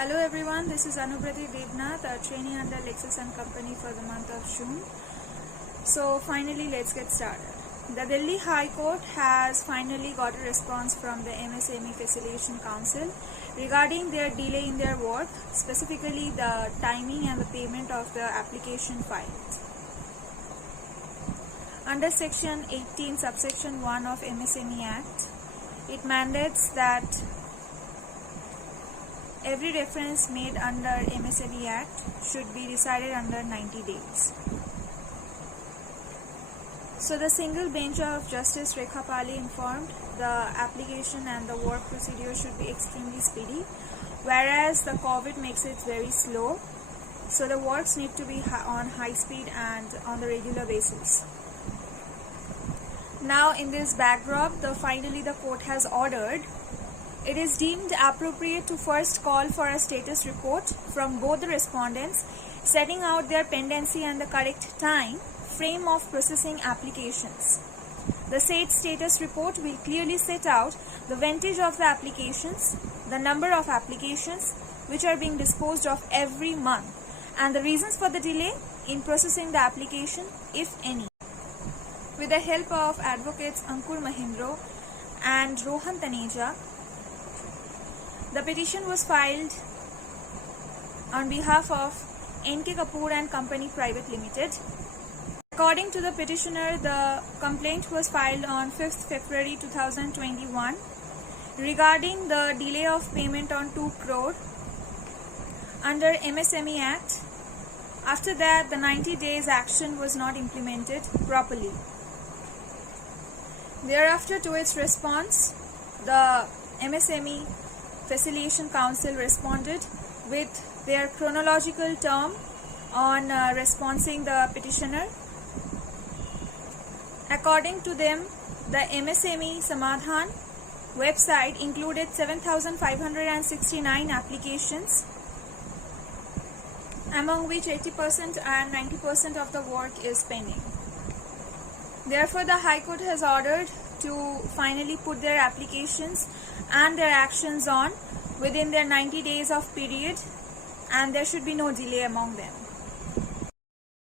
Hello everyone, this is Anubrati Devnath, a trainee under Lexus & Company for the month of June. So finally let's get started. The Delhi High Court has finally got a response from the MSME Facilitation Council regarding their delay in their work, specifically the timing and the payment of the application filed. Under Section 18 subsection 1 of MSME Act, it mandates that every reference made under MSME Act should be decided under 90 days. So the single bench of Justice Rekha Pali informed the application and the work procedure should be extremely speedy, whereas the COVID makes it very slow. So the works need to be on high speed and on the regular basis. Now in this backdrop, finally the court has ordered it is deemed appropriate to first call for a status report from both the respondents, setting out their pendency and the correct time frame of processing applications. The said status report will clearly set out the vintage of the applications, the number of applications which are being disposed of every month, and the reasons for the delay in processing the application, if any. With the help of advocates Ankur Mahindra and Rohan Taneja, the petition was filed on behalf of N.K. Kapoor and Company Private Limited. According to the petitioner, the complaint was filed on 5th February 2021 regarding the delay of payment on 2 crore under MSME Act. After that, the 90 days action was not implemented properly. Thereafter, to its response, the MSME Facilitation Council responded with their chronological term on responding the petitioner. According to them, the MSME Samadhan website included 7,569 applications, among which 80% and 90% of the work is pending. Therefore, the High Court has ordered to finally put their applications and their actions on within their 90 days of period, and there should be no delay among them.